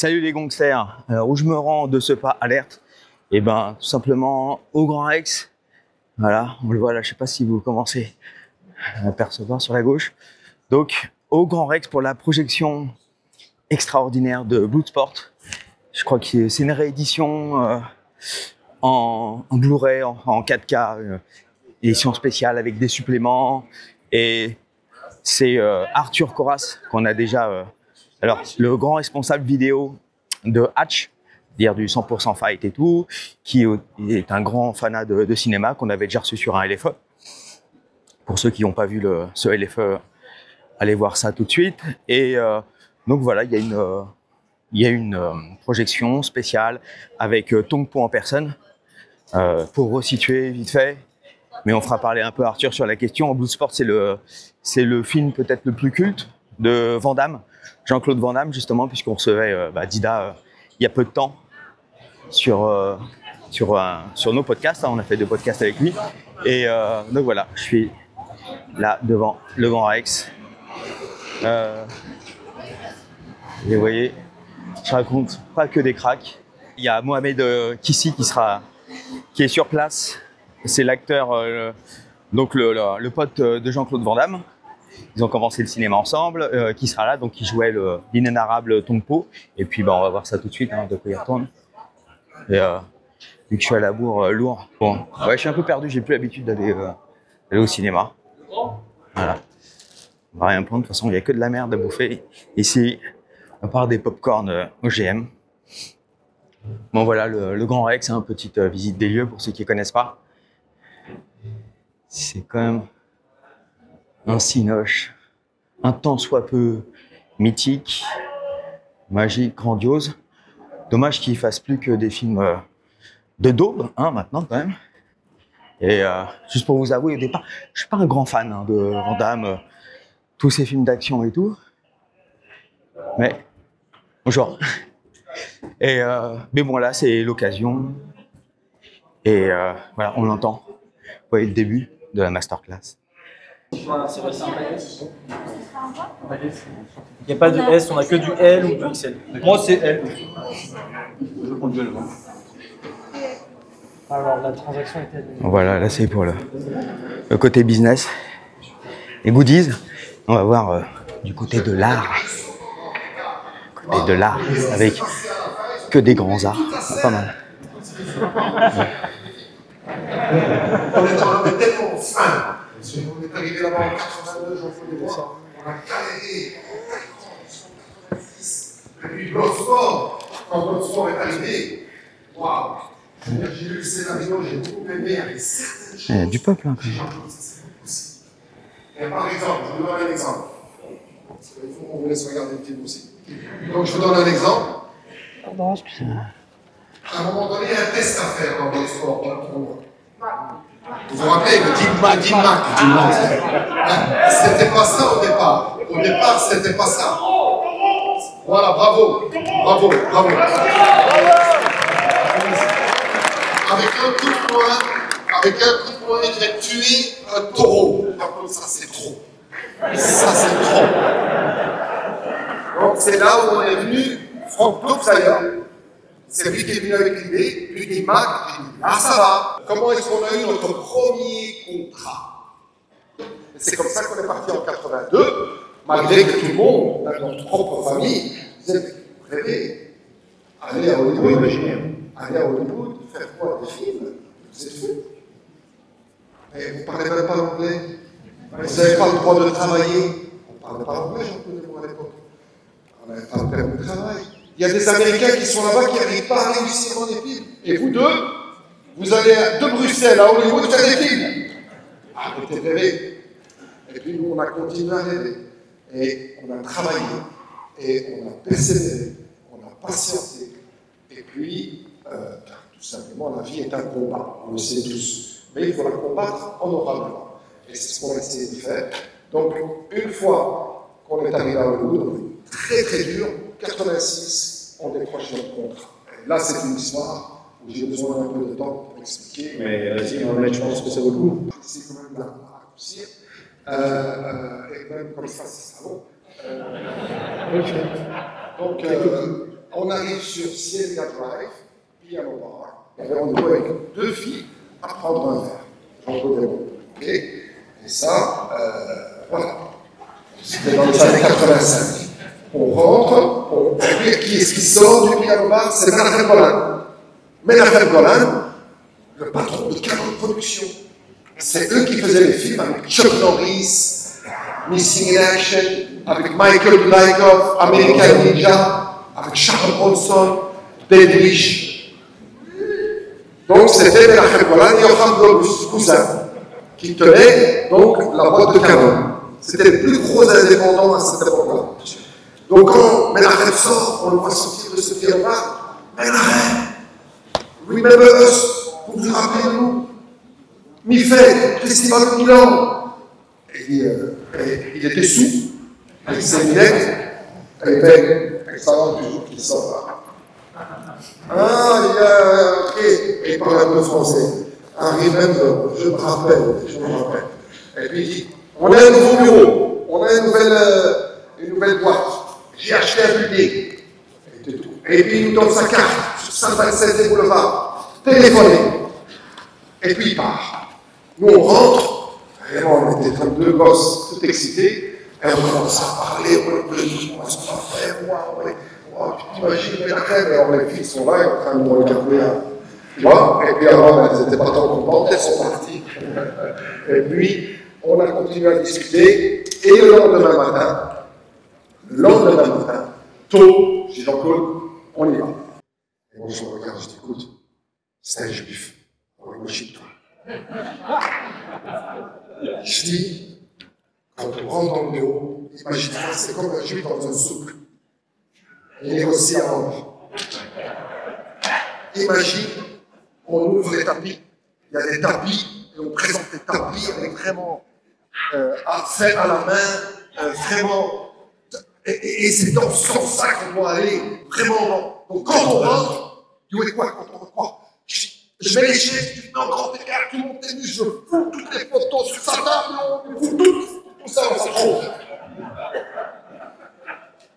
Salut les gangsters, où je me rends de ce pas alerte? Et ben tout simplement au Grand Rex. Voilà, on le voit là, je sais pas si vous commencez à apercevoir sur la gauche. Donc au Grand Rex pour la projection extraordinaire de Bloodsport. Je crois que c'est une réédition en Blu-ray, en 4K, édition spéciale avec des suppléments. Et c'est Arthur Coras qu'on a déjà... alors, le grand responsable vidéo de Hatch, dire du 100% Fight et tout, qui est un grand fanat de cinéma qu'on avait déjà reçu sur un LFE. Pour ceux qui n'ont pas vu ce LFE, allez voir ça tout de suite. Et donc voilà, il y a une projection spéciale avec Tong Po en personne. Pour resituer vite fait, mais on fera parler un peu Arthur sur la question. Bloodsport, c'est le film peut-être le plus culte de Van Damme, Jean-Claude Van Damme, justement, puisqu'on recevait Dida il y a peu de temps sur nos podcasts. On a fait 2 podcasts avec lui. Et donc voilà, je suis là devant le Grand Rex. Et vous voyez, je raconte pas que des cracks. Il y a Mohamed Kissi qui est sur place. C'est l'acteur, donc le pote de Jean-Claude Van Damme. Ils ont commencé le cinéma ensemble, qui sera là, donc qui jouait l'inénarrable Tong Po. Et puis on va voir ça tout de suite, de quoi il retourne. Et vu que je suis à la bourre, lourd. Bon, ouais, je suis un peu perdu, j'ai plus l'habitude d'aller au cinéma. Voilà. On va rien prendre, de toute façon il n'y a que de la merde à bouffer. Ici, à part des pop-corn OGM. Bon voilà, le Grand Rex, petite visite des lieux pour ceux qui ne connaissent pas. C'est quand même un cinoche, un tant soit peu mythique, magique, grandiose. Dommage qu'il ne fasse plus que des films de daube, maintenant quand même. Et juste pour vous avouer, au départ, je ne suis pas un grand fan de Van Damme, tous ces films d'action et tout. Mais, bonjour. Et, mais bon, là, c'est l'occasion. Et voilà, on l'entend. Vous voyez le début de la masterclass. Il n'y a pas de S, on a que du L ou du XL. Moi, c'est L. Je prends le L. Alors, la transaction était... Voilà, là, c'est pour le côté business. Les goodies, on va voir du côté de l'art. Côté de l'art, avec que des grands arts. Pas mal. On est tellement fin. On est arrivé là-bas en 82, j'en fais des dessins. On a galéré. Et puis Bloodsport, quand Bloodsport est arrivé, waouh! J'ai lu le scénario, j'ai beaucoup aimé, il y avait certaines choses. Il y a du peuple, hein. J'ai dit, c'est possible. Et par exemple, je vous donne un exemple. Parce qu'il faut qu'on vous laisse regarder le film aussi. Donc je vous donne un exemple. Pardon, excusez-moi. À un moment donné, il y a un test à faire dans Bloodsport, dans le tournoi. Vous vous rappelez, le Deep Mac. C'était pas ça au départ. Au départ, c'était pas ça. Voilà, bravo. Bravo, bravo. Avec un coup de poing, il va tuer un taureau. Ça, c'est trop. Ça, c'est trop. Donc, c'est là où on est venu, Franck Dux d'ailleurs. C'est lui qui est venu avec l'idée, lui dit Mac, j'ai dit, ah ça va. Comment est-ce qu'on a eu notre premier contrat? C'est comme ça qu'on est parti en 82, malgré que tout le monde, dans notre propre famille, disait, vous rêvez, aller à Hollywood, aller à Hollywood, faire quoi, des films? Vous êtes fous. Et vous ne parlez même pas l'anglais. Vous n'avez pas le droit de travailler. On ne parlait pas l'anglais, j'en à l'époque. On n'avait pas le permis de travail. Il y a des Américains qui sont là-bas qui n'arrivent pas à réussir dans les films. Et vous deux, vous allez de Bruxelles à Hollywood faire des films. Arrêtez de rêver. Et puis nous, on a continué à rêver. Et on a travaillé. Et on a persévéré. On a patienté. Et puis, tout simplement, la vie est un combat. On le sait tous. Mais il faut la combattre honorablement. Et c'est ce qu'on a essayé de faire. Donc, une fois qu'on est arrivé à Hollywood, très très dur, 86, on décroche notre contrat. Et là, c'est une histoire où j'ai besoin d'un peu de temps pour expliquer. Mais vas-y, Mohamed, je pense que ça vaut le coup. C'est quand même à raccourcir. Et même comme ça, c'est ça. Donc, on arrive sur Ciélia Drive, Piano Bar, et on est avec 2 filles à prendre un verre. J'en connais beaucoup. Ok? Et ça, voilà. C'était dans les années 85. On rentre, on regarde qui est-ce qui sort du piano bar, c'est Menachem Golan. Menachem Golan, le patron de Canon Production. C'est eux qui faisaient les films avec Chuck Norris, Missing in Action, avec Michael Dudikoff, American Ninja, avec Charles Bronson, Deadwish. Donc c'était Menachem Golan et Yocham Globus, cousin, qui tenait donc la boîte de Canon. C'était le plus gros indépendant à cette époque-là. Donc quand Menachem sort, on le voit sortir de ce piano-là. Menachem, remember us, vous vous rappelez de nous? Mifed, Festival de Milan. Et il était sous, avec ses lunettes, avec sa langue toujours qui sort là. Ah, ok, et il parle un peu français. Ah, remember, je me rappelle. Et puis il dit, on a un nouveau bureau, on a une nouvelle boîte. J'ai acheté un building. Et puis il nous donne sa carte sur 127 des boulevards. Téléphonez. Et puis il part. Nous on rentre. Vraiment, on était comme 2 gosses tout excités. Et on commence à parler. On se va faire. Waouh, tu t'imagines Menachem. Alors les filles sont là, ils sont en train de me regarder. Tu vois? Et puis avant, elles n'étaient pas trop contentes, elles sont parties. Et puis, on a continué à discuter. Et le lendemain matin, tôt, j'ai dit Jean-Claude, on y va. Et moi, je me regarde, je dis, écoute, c'est un juif. Alors, imagine-toi. Je dis, quand on rentre dans le bureau, imagine-toi, c'est comme un juif dans un souk. Il négocie à l'ombre. Imagine, on ouvre les tapis. Il y a des tapis, et on présente des tapis avec vraiment fait à la main, vraiment. Et c'est dans ce sens-là qu'on doit aller, vraiment. Donc quand on rentre, tu vois quoi, quand on rentre, je mets les chaises, tu mets en grand écart, tout mon tennis, je fous toutes les photos sur sa table, on fout tout ça dans sa tronche.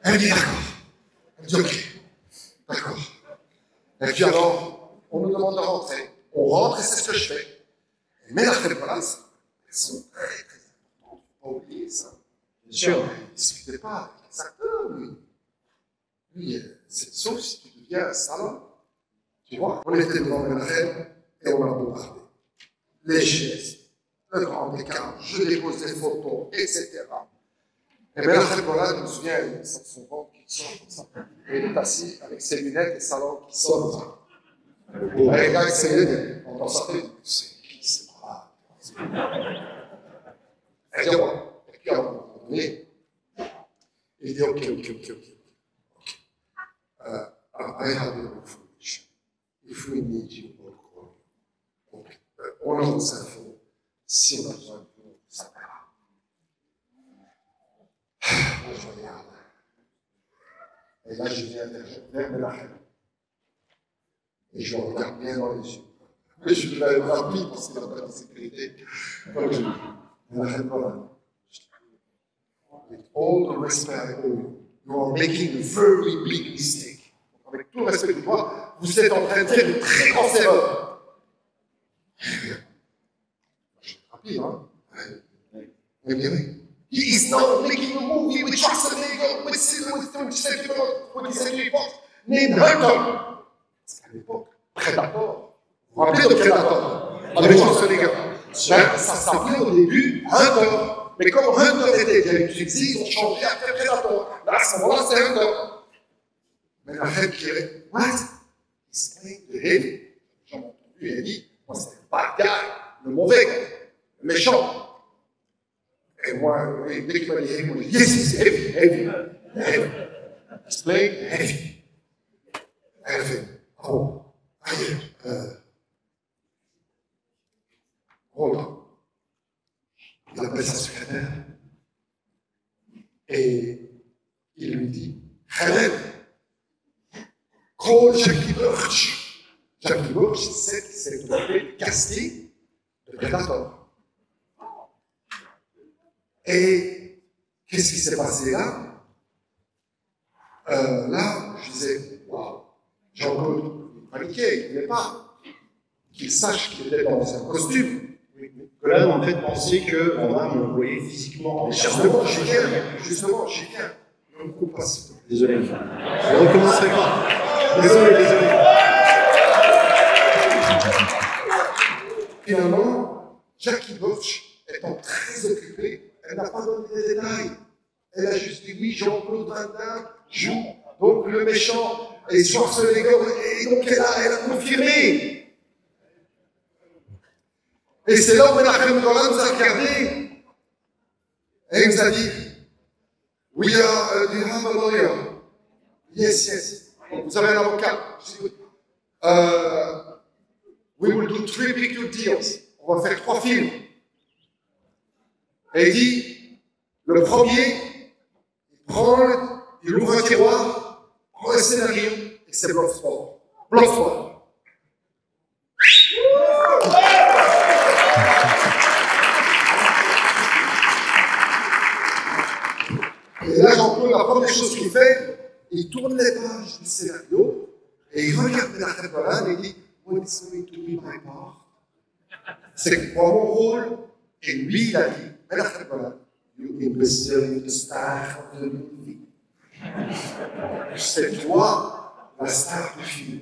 Elle dit d'accord. Elle dit ok, d'accord. Et puis alors, on nous demande de rentrer. On rentre et c'est ce que je fais. Et Menachem Golan, elles sont très importantes. Il ne faut pas oublier ça. Bien sûr, il ne discutait pas avec les acteurs, lui. Lui, sauf si tu deviens un salon. Tu vois, on était devant Menachem et on a bombardé. Les chaises, le grand écart, je dépose des photos, etc. Et Menachem Golan, je me souviens, il a son ventre qui sort comme ça. Et il est assis avec ses lunettes et sa langue qui sort comme ça. Et les gars, avec ses lunettes, on en sortait, c'est qui, c'est pas elle dit, ouais. Et puis à un moment donné, il dit, ok. I have your information. If we need you, we'll call you. Donc, on a vos infos. Si on a besoin de vous, on s'appellera. Moi, je regarde. Et là, je viens vers Menachem. Et je le regarde bien dans les yeux. Mais je vais être rapide parce qu'il n'a pas de sécurité. Donc, je dis, Menachem Golan, with all the respect I owe you, you are making a very big mistake. Avec tout le respect que je dois, vous êtes en train de faire une très grosse erreur. Je suis rapide, hein? Oui, bien oui. He is now making a movie with Schwarzenegger, with named Hunter. Parce qu'à l'époque, Predator. Vous vous rappelez de Predator? Avec Schwarzenegger. Ça s'appelait au début Hunter. Mais comme Hunter était déjà une succès, ils ont changé après Predator. Là, à ce moment-là, c'est Hunter. Mais la reine qui est, what? He's playing the heavy. J'en ai entendu, il a dit, moi, c'est le bad guy, le mauvais, le méchant. Et moi, dès qu'il m'a dit heavy, moi, je dis, yes, it's heavy. He's playing heavy. Elle fait, oh, hold on. Il appelle sa secrétaire et il lui dit, Khaled, call Jackie Birch. Jackie Birch, c'est celle qui s'est occupée du casting de Predator. Et qu'est-ce qui s'est passé là? Là, je disais, Jean-Claude paniquait, il ne voulait pas qu'il sache qu'il était dans un costume. Que là, on fait penser qu'on va m'envoyer physiquement. Justement, j'y viens. Ne me coupe pas, s'il te plaît. Désolé. Je ne recommencerai pas. Désolé. Finalement, Jackie Bosch, étant très occupée, elle n'a pas donné des détails. Elle a juste dit oui, Jean-Claude Van Damme joue, donc le méchant est Schwarzenegger, et donc elle a confirmé. Et c'est là où Menachem Golan nous a regardé et il nous a dit do you have a lawyer? Yes. Vous avez un avocat? Je dis, we will do 3 picture deals. On va faire 3 films. Et il dit, le premier, il ouvre un tiroir, prend un scénario, et c'est Bloodsport. Et là, Jean-Claude, la première chose qu'il fait, il tourne les pages du scénario, et il regarde Menachem Golan et il dit, what is going to be my part? C'est quoi mon rôle? Et lui, il a dit, Menachem Golan, you imbecile, the star of the movie. C'est toi, la star du film.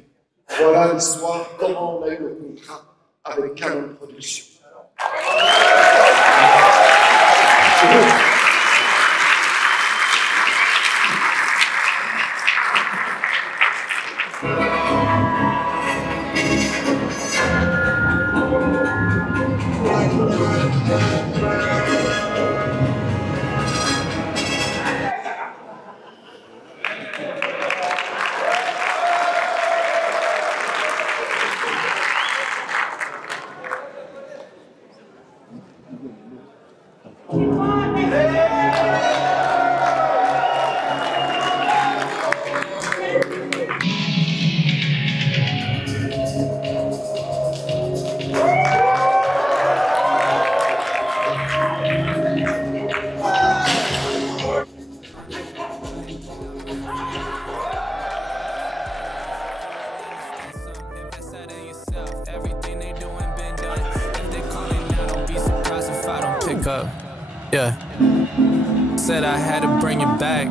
Voilà l'histoire, comment on a eu le contrat avec Canon Productions. Up. Yeah. Said I had to bring it back.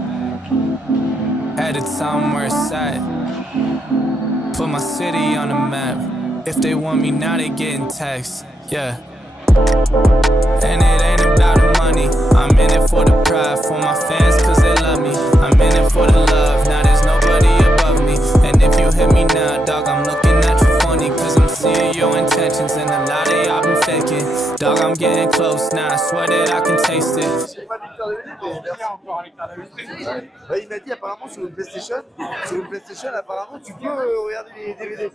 Had to tell 'em where it's at. Put my city on the map. If they want me now, they getting taxed. Yeah. And it ain't about the money. I'm in it for the pride, for my fans, cause they love me. I'm in it for the love, now there's nobody above me. And if you hit me now, dog, I'm looking at you funny, cause I'm seeing your intentions and a lot of y'all been faking. Dog, I'm getting close now, I swear that I can taste it. Il m'a dit apparemment sur une PlayStation, apparemment tu peux regarder les DVD.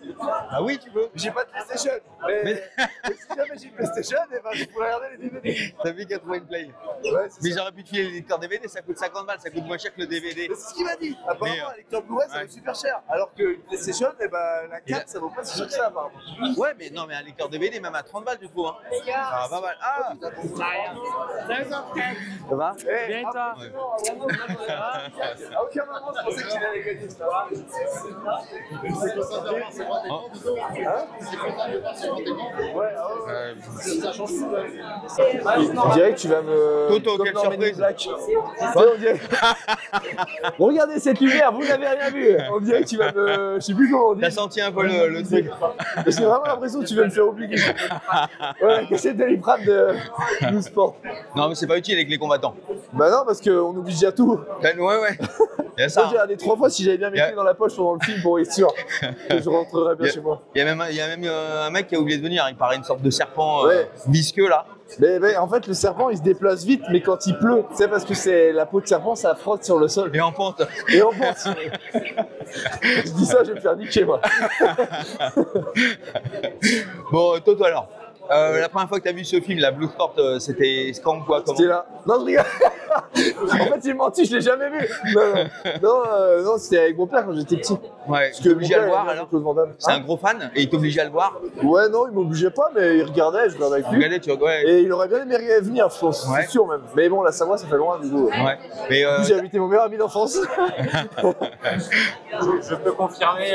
Ah oui, tu peux. J'ai pas de PlayStation, mais si jamais j'ai une PlayStation, eh ben, je pourrais regarder les DVD. T'as vu qu'il y a trouvé une play. Ouais, mais j'aurais pu te filer les lecteurs DVD, ça coûte 50 balles, ça coûte moins cher que le DVD. C'est ce qu'il m'a dit. Apparemment, un lecteur Blu-ray ça vaut super cher. Alors qu'une PlayStation, eh ben, la 4 ça vaut pas si cher que ça apparemment. Ouais, mais non, mais un lecteur DVD, même à 30 balles du coup. Hein. Ça va pas mal. Ah, ça va? Bien toi. À aucun moment je pensais qu'il allait gagner. Ça va? On dirait que tu vas me. Toto, quelle surprise! Bon, regardez cette lumière, vous n'avez rien vu. On dirait que tu vas me. Je sais plus comment on dit. T'as senti un peu le truc? J'ai vraiment l'impression que tu vas me faire oublier. Ouais, que c'est Doliprane de Blue Sport. Non, mais c'est pas utile avec les combattants. Bah non, parce qu'on oublie déjà tout. Ouais. Il y a ça. Moi, j'ai regardé 3 fois si j'avais bien mes clés dans la poche pendant le film pour être sûr que je rentrerais bien chez moi. Il y a même un mec qui a oublié de venir. Il paraît une sorte de serpent Ouais. visqueux là. Mais en fait, le serpent il se déplace vite, mais quand il pleut, c'est parce que c'est la peau de serpent, ça frotte sur le sol. Et en pente. Et en pente. Je dis ça, je vais me faire niquer moi. Bon, Toto alors. La première fois que tu as vu ce film, la Bloodsport, c'était quand quoi comment? C'était là. Non, je rigole. En fait, il menti, je l'ai jamais vu. Non, c'était avec mon père quand j'étais petit. Ouais, Parce tu t'es obligé à le mon père, voir il aime alors? Claude Van Damme. C'est Hein? un gros fan et il t'obligeait à le voir? Ouais, non, il m'obligeait pas, mais il regardait, je regardais avec lui. Regardez, tu vois, ouais. Et il aurait bien aimé venir, je pense, Ouais. c'est sûr même. Mais bon, la Savoie, ça fait loin du coup. Ouais. Mais Du coup, j'ai invité mon meilleur ami d'enfance. Je peux confirmer,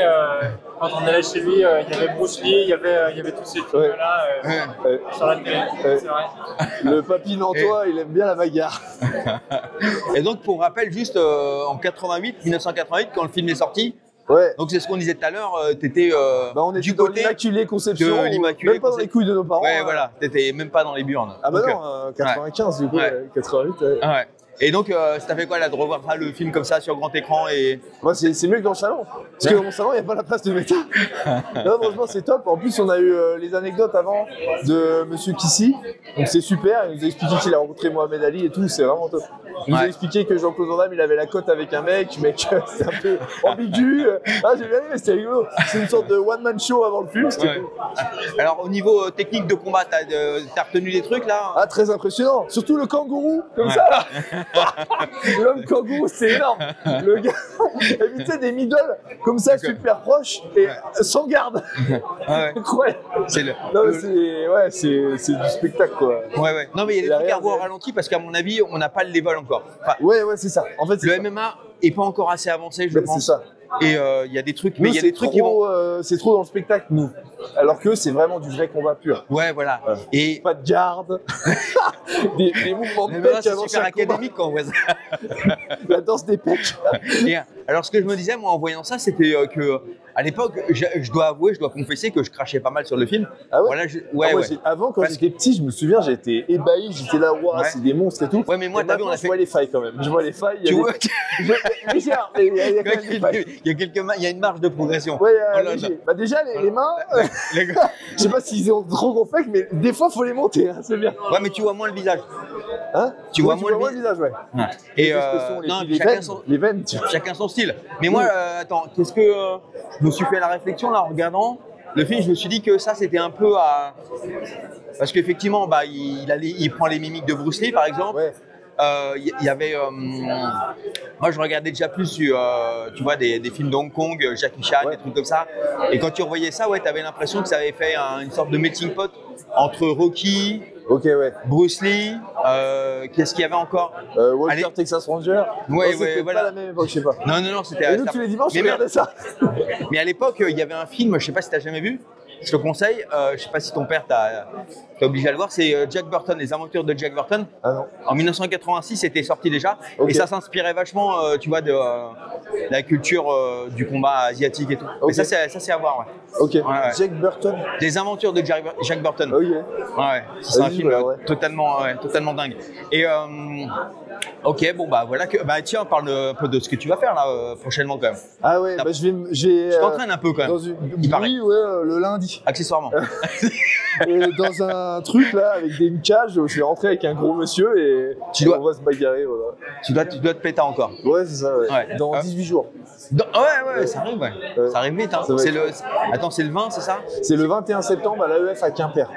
quand on allait chez lui, il y avait Bruce Lee, il y avait tous ces films-là sur la télé. C'est vrai. Le papy nantois, il aime bien la bagarre. Et donc, pour rappel, juste en 1988, quand le film est sorti, Ouais. donc c'est ce qu'on disait tout à l'heure, t'étais Bah, on était du dans côté. l'Immaculée Conception, de l'Immaculée même pas dans les couilles de nos parents. Ouais, hein. voilà, t'étais même pas dans les burnes. Ah bah Donc, non, 95 du coup, Ouais. 88. Ouais. ouais. Et donc, ça t'a fait quoi là de revoir ça, le film comme ça sur grand écran et... Moi, c'est mieux que dans le salon. Parce que dans mon salon, il n'y a pas la place de mettre. Non, franchement, c'est top. En plus, on a eu les anecdotes avant de Monsieur Kissy. Donc, c'est super. Il nous a expliqué qu'il a rencontré Mohamed Ali et tout. C'est vraiment top. Il nous a expliqué que Jean-Claude Van Damme, il avait la cote avec un mec. C'est un peu ambigu. Ah, j'ai bien aimé, c'était rigolo. C'est une sorte de one-man show avant le film. C'était Ouais. cool. Alors, au niveau technique de combat, t'as retenu des trucs là? Ah, très impressionnant. Surtout le kangourou, comme Ouais. ça. Là. L'homme kangourou, c'est énorme. Le gars, et puis, tu sais, des middle comme ça, super proches et sans garde. Ouais. Incroyable. C'est le... Non, mais c'est du spectacle, quoi. Ouais, ouais. Non, mais il y a des trucs à Derrière, revoir au mais- ralenti parce qu'à mon avis, on n'a pas le level encore. Enfin, Ouais, c'est ça. En fait, c'est le ça. MMA est pas encore assez avancé, je Mais pense. c'est ça. Et il y a des trucs, Nous, mais il y a des trucs qui vont. c'est trop dans le spectacle, nous. Alors que c'est vraiment du vrai combat pur. Ouais, voilà. Et Pas de garde. des mouvements de le MMA, pec c'est avant super chaque combat. académique quand on voit ça. La danse des pecs. Et, alors, ce que je me disais, moi, en voyant ça, c'était que à l'époque, je dois avouer, je dois confesser que je crachais pas mal sur le film. Ah ouais? Voilà, ouais, Ah, moi, ouais. avant, quand Parce j'étais petit, je me souviens, j'étais ébahi, j'étais là, waouh, Ouais. c'est des monstres et tout. Ouais, mais moi, Et t'as vu, on maintenant, a je fait. vois les failles quand même. Je vois les failles. Tu vois, Richard, il y a quand même des failles. il y a une marge de progression. Ouais, Oh là léger. là. Bah déjà, les mains, Les gars. je sais pas s'ils ont trop gros fake, mais des fois, faut les monter, hein, c'est bien. Ouais, mais tu vois moins le visage. Hein? Tu vois Ouais, moins le le visage, ouais. Et Les expressions, non, les chacun veines, son. les veines, tu vois. Chacun son style. Mais moi, attends, qu'est-ce que je me suis fait la réflexion là en regardant le film, je me suis dit que ça c'était un peu à parce qu'effectivement, bah, il prend les mimiques de Bruce Lee par exemple. Ouais. Il y avait, moi je regardais déjà plus sur, tu vois, des films de Hong Kong, Jackie Chan, des trucs comme ça. Et quand tu revoyais ça, ouais, t'avais l'impression que ça avait fait une sorte de melting pot entre Rocky, Ok, ouais. Bruce Lee, qu'est-ce qu'il y avait encore? Walter Allez. Texas Ranger. Ouais, Non, c'était voilà. pas la même époque, je sais pas. Non, c'était. Et nous, tous les dimanches, mais on regardait ça. Mais à l'époque, il y avait un film, je sais pas si tu as jamais vu, je te conseille, je sais pas si ton père t'a obligé à le voir, c'est Jack Burton, Les Aventures de Jack Burton. Ah non. En 1986, c'était sorti déjà, Ok. et ça s'inspirait vachement, tu vois, de la culture du combat asiatique et tout. Ok. Mais ça, c'est à voir, ouais. Ok. ouais. Jack Burton. Les Aventures de Jack Burton. Ok. Ouais, c'est un Vas-y, film ouais. totalement dingue. Et ok, bon bah voilà que bah tiens, parle un peu de ce que tu vas faire là prochainement quand même. Ah ouais, bah je vais. Tu t'entraînes un peu quand même. Dans une... il paraît. Oui, ouais, le lundi. Accessoirement. Et dans un truc là, avec des cages, je vais rentrer avec un gros monsieur et on va se bagarrer. Voilà. Tu dois te péter encore. Ouais, c'est ça, ouais. Ouais. Dans 18 jours. Ouais, ça arrive, ouais. Ça arrive vite, hein. Ça va Attends, c'est le 20, c'est ça? C'est le 21 septembre à l'AEF à Quimper.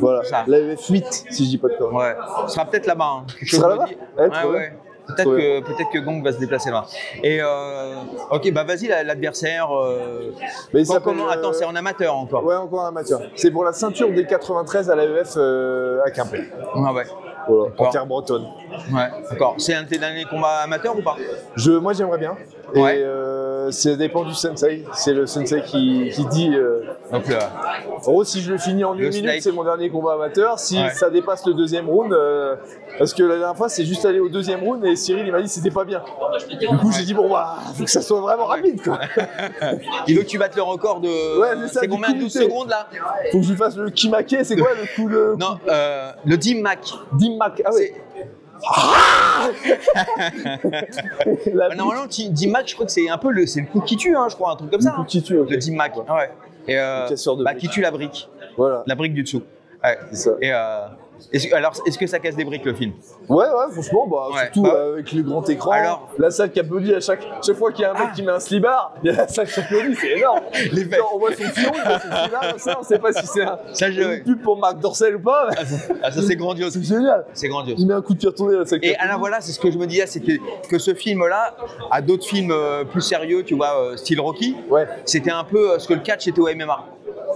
Voilà, Ça. l'AEF 8, si je dis pas de conneries. Ouais. Ce sera peut-être là-bas. Hein. Tu seras là-bas? Ouais, Ouais, trop bien. ouais. Peut-être que Gong va se déplacer là. Et ok, bah vas-y, l'adversaire. Mais il s'appelle, comment? Attends, c'est en amateur encore. Ouais, encore un amateur. C'est pour la ceinture des 93 à l'AEF à Quimper. Ouais. Voilà, D'accord. en terre bretonne. Ouais, d'accord. C'est un de tes derniers combats amateurs ou pas? Moi, j'aimerais bien. Ouais. Et ça dépend du sensei. C'est le sensei qui dit. Donc, En gros, si je le finis en Le 1 minute, snake. c'est mon dernier combat amateur. Si Ouais. ça dépasse le deuxième round, parce que la dernière fois, c'est juste allé au deuxième round et Cyril, il m'a dit que c'était pas bien. Du coup, j'ai dit, bon, bah, faut que ça soit vraiment rapide, quoi. il veut que tu battes le record de. Ouais, c'est ça, C'est du combien? coup, 12 c'est- secondes là? Faut que je lui fasse le kimake, c'est quoi le coup de. Non, le Dim Mac. Dimmak. Ah ouais. La Bah, normalement, Dim Mac, je crois que c'est un peu c'est le coup qui tue, hein, je crois, un truc comme ça. coup hein. qui tue, ok. Le Dim Mac. Ouais. Et casseur de bah, briques. qui tue la brique. Voilà, La brique du dessous. Ouais. c'est ça. Et est-ce que ça casse des briques le film? Ouais, franchement, Ouais. surtout avec le grand écran, Alors- la salle qui applaudit à chaque fois qu'il y a un mec qui met un slibard, il y a la salle qui applaudit, c'est énorme. Les mecs. Genre, on voit son fion, il voit son slibard, ça, on sait pas si c'est une pub pour Marc Dorcel ou pas, mais Ah, ça c'est grandiose. c'est génial. C'est grandiose. Il met un coup de pied retourné à la salle qui Et applaudit. alors voilà, c'est ce que je me disais, c'est que ce film-là, à d'autres films plus sérieux, tu vois, style Rocky, Ouais. c'était un peu ce que le catch était au MMA.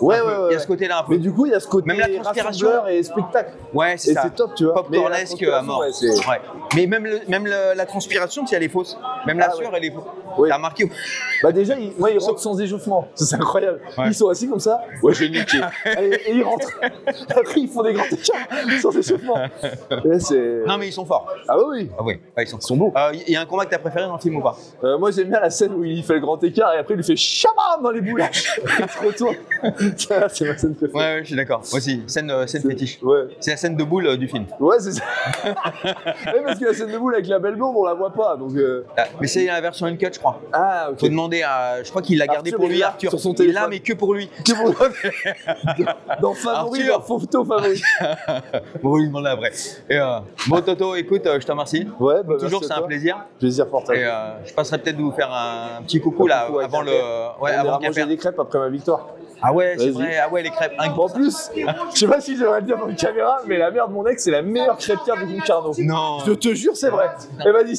Ouais, Il y a ce côté-là un peu. Mais du coup, il y a ce côté Même la transpiration. rassembleur et spectacle. Ouais, c'est Et ça. c'est top, tu vois. Popcornesque Mais la à mort. transpiration, ouais, Mais même la transpiration, si elle est fausse. Même la Ah, sueur, ouais. elle est fausse. Oui. T'as remarqué? Bah déjà, ils rentrent sans échauffement. Ça, c'est incroyable. Ouais. Ils sont assis comme ça. Ouais, j'ai niqué. Allez, et ils rentrent. Après, ils font des grands écarts sans échauffement. Et là, c'est... Non, mais ils sont forts. Ah bah oui. Ah oui, ouais, ils sont beaux. Il y a un combat que t'as préféré dans le film ou pas? Moi, j'aime bien la scène où il fait le grand écart et après, il lui fait chabam dans les boulaches. Il se retourne. Ça, c'est ma scène préférée. Ouais, je suis d'accord. Moi aussi, scène fétiche. Ouais. C'est la scène de boule du film. Ouais, c'est ça. Ouais, parce que la scène de boule avec la belle blonde, on la voit pas. Donc, Ah, mais c'est la version uncut, je crois. Ah, ok. Faut demander à. Je crois qu'il l'a gardé Arthur, pour il lui, l'a Arthur. sur son Il l'a, téléphone. mais que pour lui. Que pour- Dans favori, Arthur. dans photo favori. Bon, on va lui demander après. Et, bon, Toto, écoute, je te remercie. Ouais, bah, Toujours, merci c'est à un toi. plaisir. Plaisir partagé. Et je passerai peut-être de vous faire un petit coucou là, Coucou avec avant le. Quimper. Ouais, On avant ira manger Quimper. des crêpes après ma victoire. Ah ouais, c'est Vas-y. vrai. Ah ouais, les crêpes. En plus, je sais pas si j'aimerais le dire dans une caméra, mais la mère de mon ex, c'est la meilleure crêpière de Concarneau. Non. Je te jure, c'est vrai. Elle m'a dit,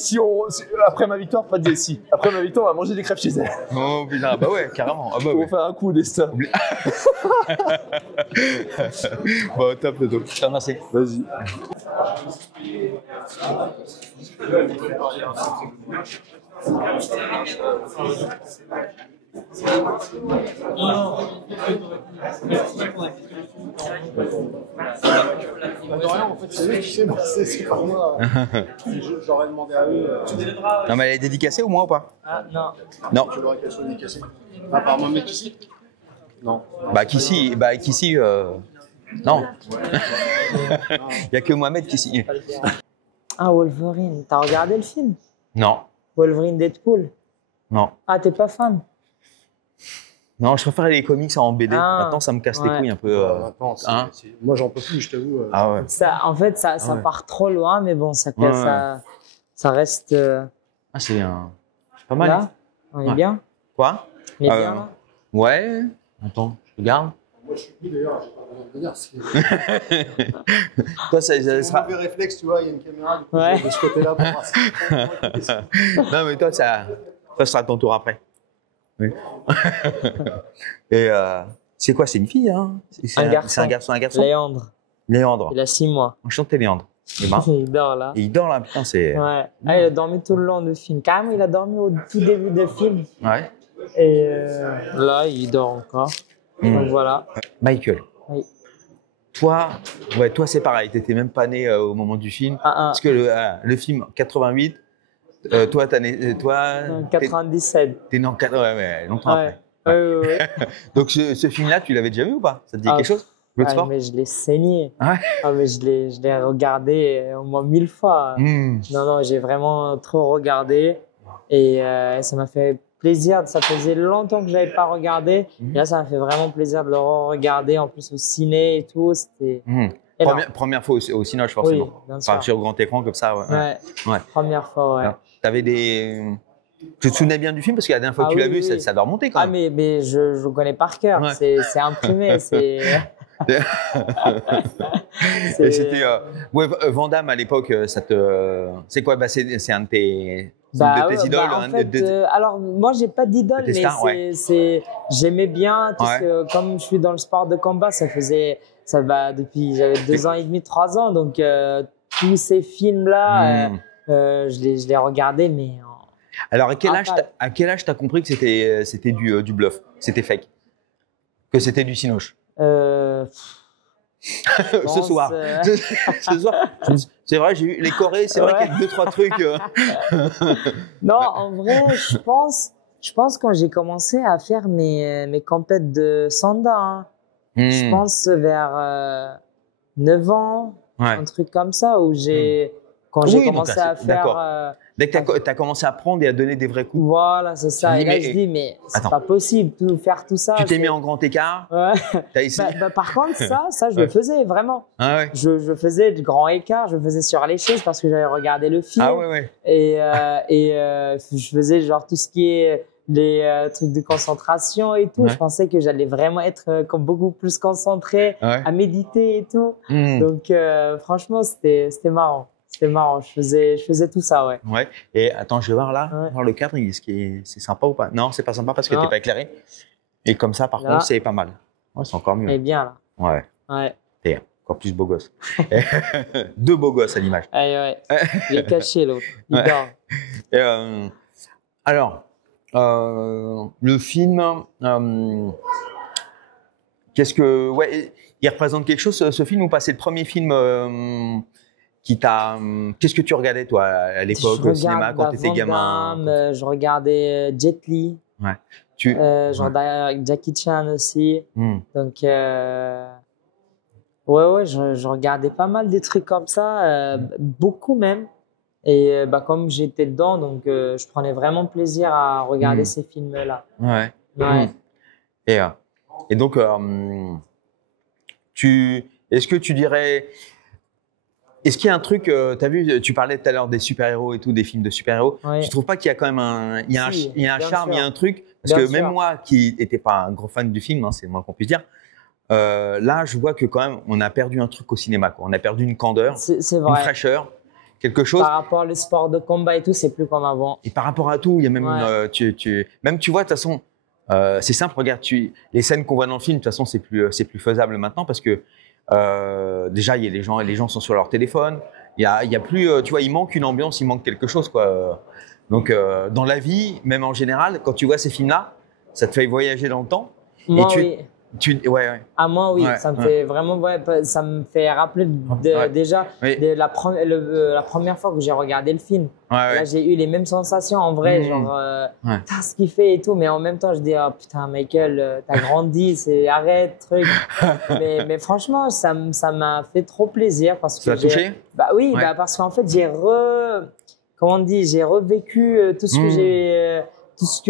après ma victoire, pas de dire si. Après ma victoire, on va manger des crêpes chez elle. Oh putain, bah ouais, carrément. Ah bah On ouais. va faire un coup au destin. Bon, top, Toto. Je te remercie. Vas-y. En fait, c'est lui qui s'est passé, c'est pas moi. J'aurais demandé à eux. Non, mais elle est dédicacée au moins ou pas? Ah, non. Non. Tu l'aurais qu'elle soit dédicacée. À part moi, mec ici. Non. Bah, qu'ici, non. Il y a que Mohamed qui signe. Ah, Wolverine. T'as regardé le film? Non, Wolverine Deadpool. non. Ah, t'es pas fan? Non, je préfère les comics en BD. Ah. Maintenant, ça me casse les Ouais. couilles un peu. Maintenant, hein. moi, j'en peux plus, je t'avoue. Ah ouais. Ça, en fait, ça ouais. part trop loin, mais bon, ça, Ouais, ça reste. Ah, c'est pas mal. Là, on est Ouais. bien. Quoi? On est bien, là. Ouais. Attends, je regarde. Moi, je suis plus d'ailleurs, j'ai pas besoin de venir. C'est Toi, ça un sera. mauvais réflexe, tu vois, il y a une caméra du coup, Ouais. de ce côté-là pour voir. Non, mais toi, ça sera ton tour après. Oui. Et c'est quoi? C'est une fille, hein? C'est Un garçon. C'est un garçon, un garçon? Léandre. Léandre. Il a 6 mois. Enchanté, Léandre. Eh ben, Il dort là. et il dort là, putain, c'est. Ouais. Ah, il a dormi tout le long du film. Carrément, il a dormi au tout début du film. Ouais. Et là, il dort encore. Donc voilà. Michael. Oui. Toi, toi c'est pareil, t'étais même pas né au moment du film. Ah, Parce que le film 88, toi, t'es 97. né en 80, ouais, longtemps Ouais. après. Ouais. Donc ce film-là, tu l'avais déjà vu ou pas? Ça te dit Ah, quelque chose? L'autre Ah, sport? mais je l'ai saigné. Ouais. Ah, mais je l'ai regardé au moins 1000 fois. Hmm. Non, j'ai vraiment trop regardé. Et ça m'a fait plaisir. Ça faisait longtemps que je n'avais pas regardé. Et là, ça m'a fait vraiment plaisir de le regarder. En plus, au ciné et tout. C'était Hmm. énorme. Première fois au cinéma, Oui, forcément. bien sûr. Enfin, sur grand écran comme ça. Ouais. Ouais. Ouais. Première fois, ouais. T'avais des. Tu te souvenais bien du film parce que la dernière fois Ah que tu l'as oui, vu, oui. ça doit remonter quand Ah, même. mais je le connais par cœur. Ouais. C'est imprimé. C'est. Et c'était. Ouais, Van Damme à l'époque, ça te. C'est quoi? Bah, c'est un de tes, Bah, de tes ouais, idoles. bah, en un fait, de- alors moi j'ai pas d'idole, Tes mais stars, ouais. j'aimais bien parce Ouais. que comme je suis dans le sport de combat, ça va depuis j'avais 2 ans et demi, 3 ans, donc tous ces films là, Hmm. je les regardais, mais Alors, à quel Ah, âge t'as compris que c'était du bluff, c'était fake, que c'était du cinoche? Ce pense, soir. Ce soir. C'est vrai, j'ai eu les Corées, c'est vrai Ouais. qu'il y a 2-3 trucs. non, en vrai, je pense quand j'ai commencé à faire mes compètes de Sanda, hein, je pense vers 9 ans, Ouais. un truc comme ça, où quand j'ai Oui, donc commencé là, à c'est- faire d'accord. Dès que tu as commencé à prendre et à donner des vrais coups, Voilà, c'est ça. dis, Et là, mais- je dis, mais c'est Attends. pas possible, faire tout ça. tu t'es c'est- mis en grand écart, Ouais. tu as essayé. Par contre, ça, je Ouais. le faisais vraiment. Ah ouais. Je faisais de grands écarts, je le faisais sur les chaises parce que j'avais regardé le film. Ah ouais, ouais. Et je faisais genre tout ce qui est les trucs de concentration et tout. Ouais. Je pensais que j'allais vraiment être comme beaucoup plus concentré Ouais. à méditer et tout. Hmm. Donc franchement, c'était marrant. C'était marrant. Je faisais tout ça, ouais. Ouais. Et attends, je vais voir là, Ouais. voir le cadre, c'est sympa ou pas? Non, c'est pas sympa parce que Non. t'es pas éclairé. Et comme ça, par Là. contre, c'est pas mal. Ouais, c'est encore mieux. Et bien là. Ouais. Ouais. T'es encore plus beau gosse. Deux beaux gosses à l'image. Allez, ouais. J'ai caché l'autre. Il Ouais. dort. Et, alors, le film, qu'est-ce que, ouais, il représente quelque chose ce film ou pas? C'est le premier film qui t'a. Qu'est-ce que tu regardais toi à l'époque Je au cinéma regarde quand tu étais Van gamin? Damme, je regardais Jet Li, Tu. je regardais Jackie Chan aussi. Hmm. Donc, ouais, je regardais pas mal des trucs comme ça, beaucoup même. Et comme j'étais dedans, donc je prenais vraiment plaisir à regarder ces films-là. Ouais. Ouais. Et donc, est-ce que tu dirais, est-ce qu'il y a un truc, t'as vu, tu parlais tout à l'heure des super-héros et tout, des films de super-héros, Ouais. tu trouves pas qu'il y a quand même il y a Si, un bien charme, il y a sûr. un truc, parce Bien que même sûr. moi qui n'étais pas un gros fan du film, hein, c'est le moins qu'on puisse dire, là, je vois que quand même, on a perdu un truc au cinéma, quoi. On a perdu une candeur, C'est une vrai. fraîcheur, quelque chose. Par rapport au sport de combat et tout, c'est plus comme avant. Et par rapport à tout, il y a même, Ouais. même tu vois, de toute façon, c'est simple. Regarde, les scènes qu'on voit dans le film, de toute façon, c'est plus faisable maintenant parce que déjà, il y a les gens sont sur leur téléphone. Il y a plus, tu vois, il manque une ambiance, il manque quelque chose, quoi. Donc, dans la vie, même en général, quand tu vois ces films-là, ça te fait voyager dans le temps. Moi, et oui. ouais. À moi, oui. Ouais, Ça me ouais. fait vraiment, ouais, ça me fait rappeler Ouais. déjà Oui. de la première fois que j'ai regardé le film. Ouais, Là, ouais. j'ai eu les mêmes sensations en vrai, Mmh. genre, Ouais. putain, ce qu'il fait et tout, mais en même temps, je dis, oh putain, Michael, t'as grandi, arrête, truc. mais franchement, ça m'a fait trop plaisir parce que Ça t'a touché? Bah oui, Ouais. parce qu'en fait, comment on dit, j'ai revécu tout ce que Mmh. j'ai. Tout ce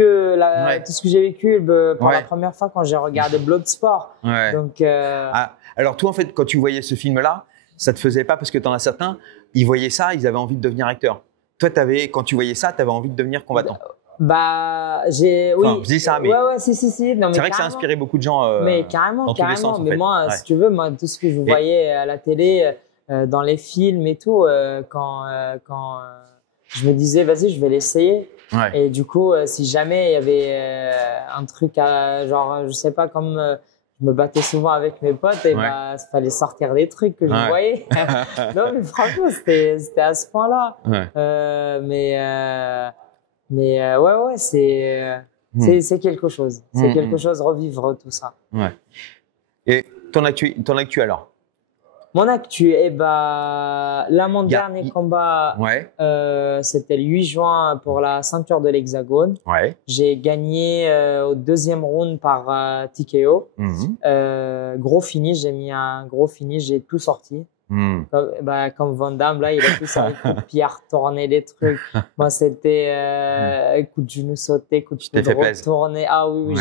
que j'ai vécu pour la Ouais. première fois quand j'ai regardé Bloodsport. Ouais. Donc, Ah, alors toi, en fait, quand tu voyais ce film-là, ça te faisait pas parce que tu en as certains, ils voyaient ça, ils avaient envie de devenir acteurs. Toi, quand tu voyais ça, tu avais envie de devenir combattant. oui. Enfin, je dis ça, mais Ouais, si. Non, mais c'est vrai que ça a carrément. inspiré beaucoup de gens. Mais carrément, dans tous les sens, en mais fait. moi, Ouais. si tu veux, moi, tout ce que je voyais à la télé, dans les films et tout, quand je me disais, vas-y, je vais l'essayer. Ouais. Et du coup, si jamais il y avait un truc genre, je sais pas, comme je me battais souvent avec mes potes, et Ouais. fallait sortir des trucs que je Ouais. voyais. Non, mais franchement, c'était à ce point-là. Ouais. Ouais, c'est quelque chose. C'est quelque chose, revivre tout ça. Ouais. Et ton actu alors? Mon actu, là, mon dernier combat, Ouais. c'était le 8 juin pour la ceinture de l'Hexagone. Ouais. J'ai gagné au deuxième round par TKO. Mhm. Gros finish, j'ai mis un gros finish, j'ai tout sorti. Mhm. Comme Van Damme, là, il a tous avec coup de pied à retourner des trucs. Moi, c'était coup de genou sauté, coup de t'es pied fait plaisir. retourné. Ah oui,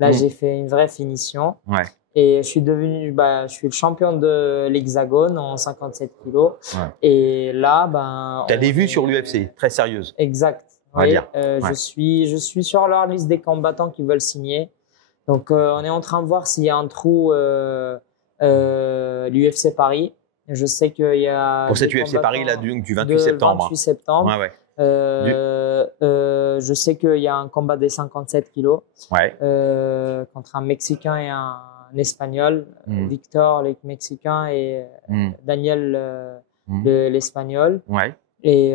Ouais. j'ai fait une vraie finition. Ouais. Et je suis je suis le champion de l'Hexagone en 57 kilos. Ouais. Et là, T'as des vues sur l'UFC, très sérieuses. Exact. On va Oui, dire. je suis sur leur liste des combattants qui veulent signer. Donc, on est en train de voir s'il y a un trou l'UFC Paris. Je sais qu'il y a Pour cet des UFC Paris là, combattants du 28 septembre. 28 septembre. Ouais, ouais. Je sais qu'il y a un combat des 57 kilos Ouais. contre un Mexicain et un Espagnol. Mm. Victor, le Mexicain, et Mm. Daniel, Mm. l'Espagnol. Ouais. Et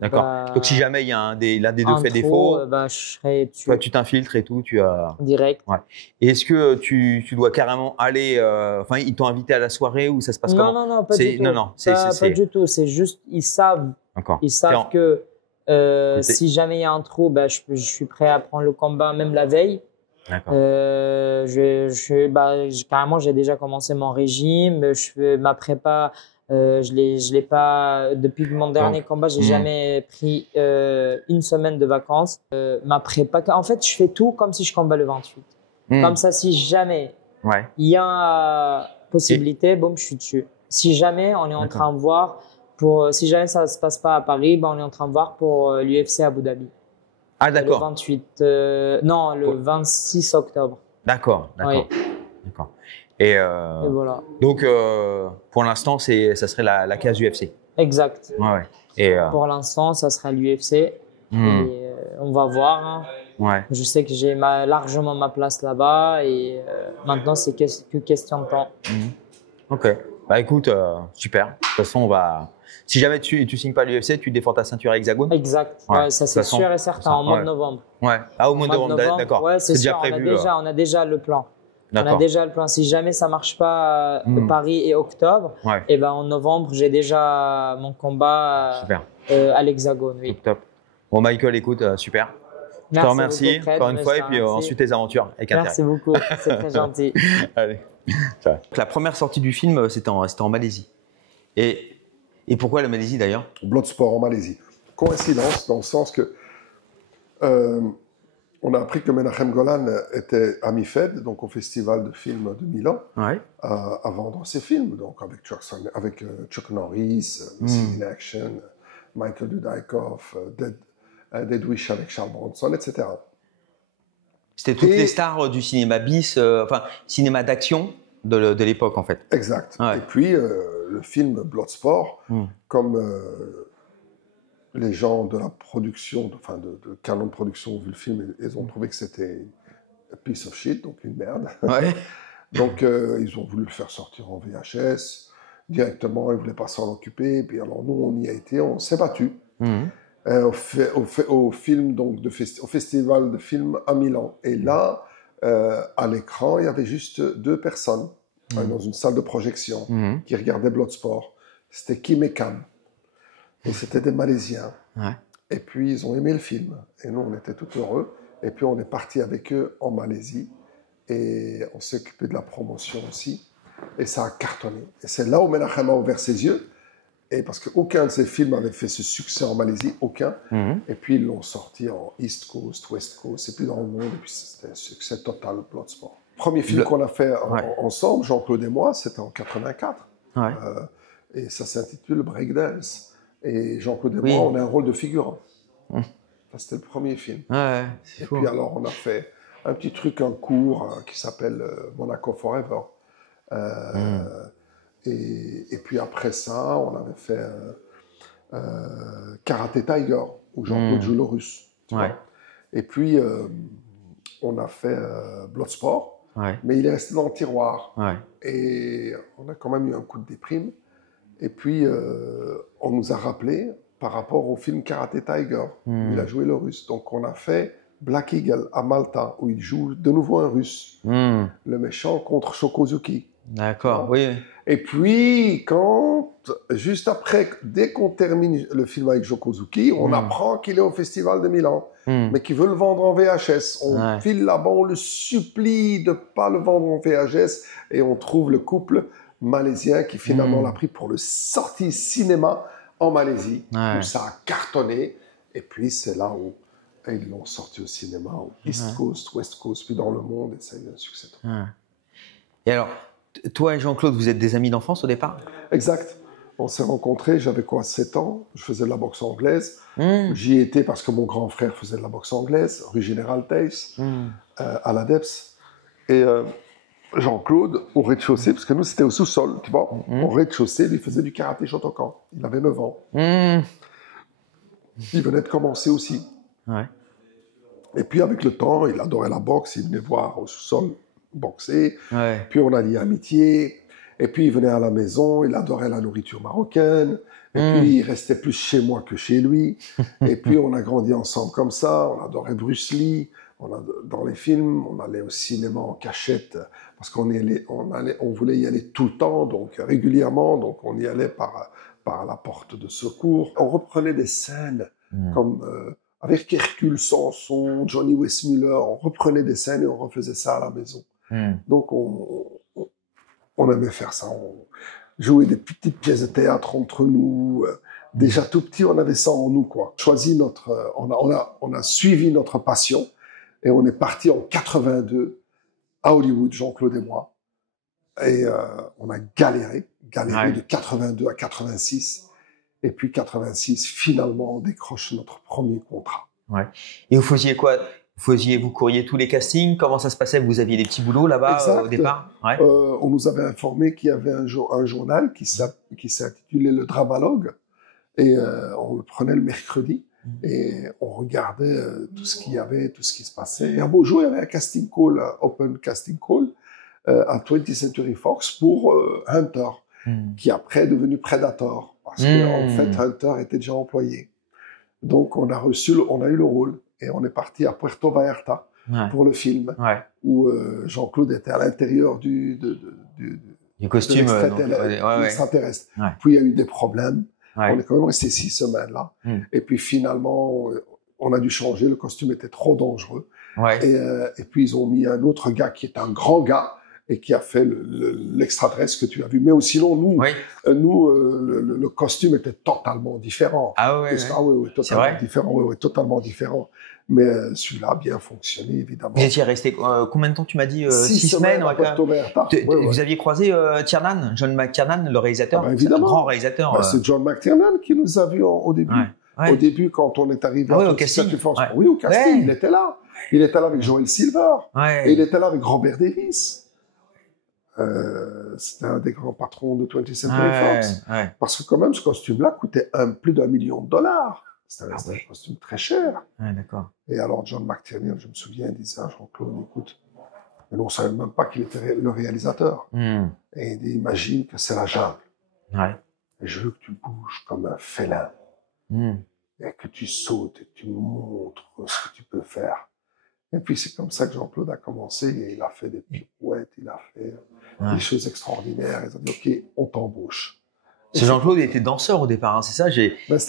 D'accord. Donc si jamais il y a l'un des deux un fait trou, défaut, je serai dessus toi tu t'infiltres et tout, tu as. direct. Et est-ce que tu dois carrément aller, enfin ils t'ont invité à la soirée ou ça se passe comment? Non, pas du tout. Non, Pas du tout. C'est juste, ils savent D'accord. que T'es- si jamais il y a un trou, je suis prêt à prendre le combat même la veille. D'accord. Carrément, j'ai déjà commencé mon régime. Je fais ma prépa Je l'ai pas depuis mon dernier combat, j'ai jamais pris une semaine de vacances. Ma prépa, en fait, je fais tout comme si je combats le 28. Comme ça, si jamais il y a possibilité, boum, je suis dessus. Si jamais on est en train de voir si jamais ça se passe pas à Paris, on est en train de voir pour l'UFC Abu Dhabi. Ah d'accord. Le 28, non, le 26 octobre. D'accord. Oui. D'accord. Et voilà. Donc, pour l'instant, ça serait la case UFC. Exact. Ouais. Et pour l'instant, ça sera l'UFC. Et on va voir. Hein. Ouais. Je sais que j'ai largement ma place là-bas et maintenant, c'est que question de temps. Ok. Bah écoute, super. De toute façon, on va. Si jamais tu signes pas l'UFC, tu défends ta ceinture à Hexagone. Exact. Ouais, ça c'est sûr et certain en mois de novembre. Ouais. Ah, au mois de novembre, d'accord. Ouais, c'est déjà sûr, prévu. on a déjà le plan. On a déjà le plan. Si jamais ça marche pas Paris et octobre, et ben en novembre, j'ai déjà mon combat à l'Hexagone. Oui. Top. Bon, Michael, écoute, super. Je te remercie encore une fois et puis ensuite tes aventures avec intérêt. Merci beaucoup, c'est très gentil. Allez. Ciao. La première sortie du film, c'était en Malaisie. Et pourquoi la Malaisie d'ailleurs? Bloodsport en Malaisie. Coïncidence dans le sens que on a appris que Menachem Golan était à MIFED, donc au Festival de films de Milan, à vendre ses films, donc avec Chuck Norris, Missing in Action, Michael Dudikoff, Dead Wish avec Charles Bronson, etc. C'était toutes les stars du cinéma bis, enfin cinéma d'action de l'époque en fait. Exact. Et puis le film Bloodsport, comme les gens de la production, de Canon de production ont vu le film, ils ont trouvé que c'était a piece of shit, donc une merde. Donc ils ont voulu le faire sortir en VHS directement, ils ne voulaient pas s'en occuper. Et puis alors nous on y a été, on s'est battu. Au film donc au festival de films à Milan. Et là, à l'écran, il y avait juste 2 personnes dans une salle de projection qui regardaient Bloodsport. C'était Kim et Cam. Et c'était des Malaisiens. Et puis, ils ont aimé le film. Et nous, on était tout heureux. Et puis, on est parti avec eux en Malaisie. Et on s'est occupé de la promotion aussi. Et ça a cartonné. Et c'est là où Menachem a ouvert ses yeux. Et parce qu'aucun de ces films avait fait ce succès en Malaisie, aucun. Et puis, ils l'ont sorti en East Coast, West Coast, et puis dans le monde. Et puis, c'était un succès total, Bloodsport. Premier film qu'on a fait ensemble, Jean-Claude et moi, c'était en 84. Et ça s'intitule Breakdance. Et Jean-Claude et moi, on a un rôle de figurant. C'était le premier film. Et puis alors, on a fait un petit truc en cours qui s'appelle Monaco Forever. Et puis après ça, on avait fait Karate Tiger, où Jean-Claude joue le russe. Et puis, on a fait Bloodsport, mais il est resté dans le tiroir. Et on a quand même eu un coup de déprime. Et puis, on nous a rappelé par rapport au film Karate Tiger, où il a joué le russe. Donc, on a fait Black Eagle à Malta, où il joue de nouveau un russe, le méchant contre Shokozuki. D'accord, oui. Et puis, juste après, dès qu'on termine le film avec Shokozuki, on apprend qu'il est au Festival de Milan, mais qu'il veut le vendre en VHS. On file là-bas, on le supplie de ne pas le vendre en VHS, et on trouve le couple malaisien qui finalement l'a pris pour le sortie cinéma en Malaisie, où ça a cartonné. Et puis, c'est là où ils l'ont sorti au cinéma, au East Coast, West Coast, puis dans le monde, et ça a eu un succès. Et alors, toi et Jean-Claude, vous êtes des amis d'enfance au départ? Exact. On s'est rencontrés, j'avais 7 ans, je faisais de la boxe anglaise. J'y étais parce que mon grand frère faisait de la boxe anglaise, rue Général Theys, à l'ADEPS. Et Jean-Claude, au rez-de-chaussée, parce que nous, c'était au sous-sol, tu vois, au rez-de-chaussée, lui faisait du karaté Shotokan. Il avait 9 ans. Il venait de commencer aussi. Et puis, avec le temps, il adorait la boxe, il venait voir au sous-sol boxer. Puis, on a lié amitié. Et puis, il venait à la maison, il adorait la nourriture marocaine. Et puis, il restait plus chez moi que chez lui. Et puis, on a grandi ensemble comme ça. On adorait Bruce Lee. Dans les films, on allait au cinéma en cachette parce qu'on voulait y aller tout le temps, donc régulièrement. Donc, on y allait par la porte de secours. On reprenait des scènes comme avec Hercule Sanson, Johnny Weissmuller. On reprenait des scènes et on refaisait ça à la maison. Donc, on aimait faire ça. jouer des petites pièces de théâtre entre nous. Déjà tout petit, on avait ça en nous, quoi. On a suivi notre passion et on est parti en 82 à Hollywood, Jean-Claude et moi. Et on a galéré de 82 à 86. Et puis 86, finalement, on décroche notre premier contrat. Ouais. Et vous faisiez quoi? Vous couriez tous les castings? Comment ça se passait? Vous aviez des petits boulots là-bas au départ? Ouais. On nous avait informé qu'il y avait un journal qui s'intitulait Le Dramalogue. Et on le prenait le mercredi. Et on regardait tout ce qu'il y avait, tout ce qui se passait. Et un beau jour, il y avait un casting call, open casting call, à 20th Century Fox pour Hunter, qui après est devenu Predator. Parce qu'en fait, Hunter était déjà employé. Donc, on a eu le rôle. Et on est parti à Puerto Vallarta pour le film, où Jean-Claude était à l'intérieur du costume extraterrestre. Puis, il y a eu des problèmes. On est quand même resté 6 semaines là. Et puis, finalement, on a dû changer. Le costume était trop dangereux. Et puis, ils ont mis un autre gars qui est un grand gars et qui a fait l'extraterrestre que tu as vu. Mais sinon, le costume était totalement différent. Ah ouais, totalement différent. Oui, totalement différent. Mais celui-là a bien fonctionné, évidemment. Vous étiez resté combien de temps? Tu m'as dit 6 semaines à Puerto Vallarta. Vous aviez croisé John McTiernan, le réalisateur, évidemment. Un grand réalisateur. C'est John McTiernan qui nous a vus au début. Au début, quand on est arrivé au casting. Oui, au casting, il était là. Il était là avec Joel Silver. Et il était là avec Robert Davis. C'était un des grands patrons de 20th Century Fox. Parce que quand même, ce costume-là coûtait plus d'1 million de dollars. C'était un costume très cher. D'accord. Et alors, John McTiernan, je me souviens, disait à Jean-Claude, écoute, mais on ne savait même pas qu'il était le réalisateur. Et il dit, imagine que c'est la jungle. Et je veux que tu bouges comme un félin. Et que tu sautes et que tu montres ce que tu peux faire. Et puis, c'est comme ça que Jean-Claude a commencé. Et il a fait des pirouettes, il a fait des choses extraordinaires. Ils ont dit, OK, on t'embauche. Jean-Claude était danseur au départ, hein, c'est ça?